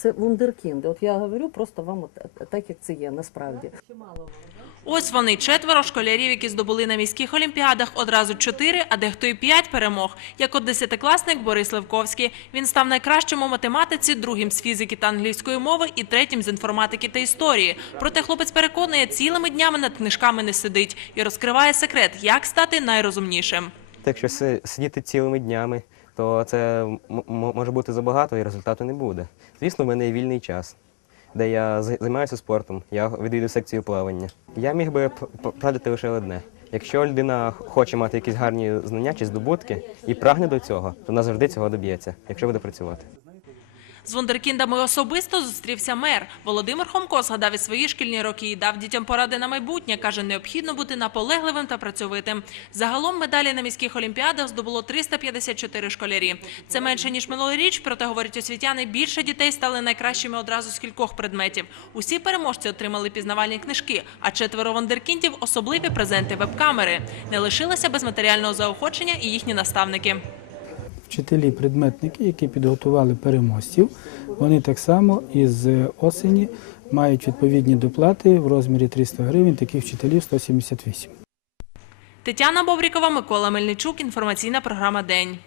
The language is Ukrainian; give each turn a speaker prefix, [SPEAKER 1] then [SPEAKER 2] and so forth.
[SPEAKER 1] це вундеркінди. От я говорю просто вам от, так, як це є насправді.
[SPEAKER 2] Ось вони четверо школярів, які здобули на міських олімпіадах одразу чотири, а дехто й п'ять перемог. Як от десятикласник Борис Левковський. Він став найкращим у математиці, другим з фізики та англійської мови і третім з інформатики та історії. Проте хлопець переконує, цілими днями над книжками не сидить і розкриває секрет, як стати найрозумнішим.
[SPEAKER 3] Так якщо си- сидіти цілими днями, то це може бути забагато і результату не буде. Звісно, в мене є вільний час, де я займаюся спортом, я відвідую секцію плавання. Я міг би порадити лише одне. Якщо людина хоче мати якісь гарні знання чи здобутки і прагне до цього, то вона завжди цього доб'ється, якщо буде працювати.
[SPEAKER 2] З вундеркіндами особисто зустрівся мер. Володимир Хомко згадав і свої шкільні роки і дав дітям поради на майбутнє. Каже, необхідно бути наполегливим та працьовитим. Загалом медалі на міських олімпіадах здобуло 354 школярі. Це менше ніж минулоріч, проте говорять освітяни, більше дітей стали найкращими одразу з кількох предметів. Усі переможці отримали пізнавальні книжки, а четверо вундеркіндів – особливі презенти веб-камери. Не лишилося без матеріального заохочення і їхні наставники.
[SPEAKER 4] Вчителі, предметники, які підготували переможців, вони так само із осені мають відповідні доплати в розмірі 300 гривень, таких вчителів 178.
[SPEAKER 2] Тетяна Бобрікова, Микола Мельничук. Інформаційна програма «День».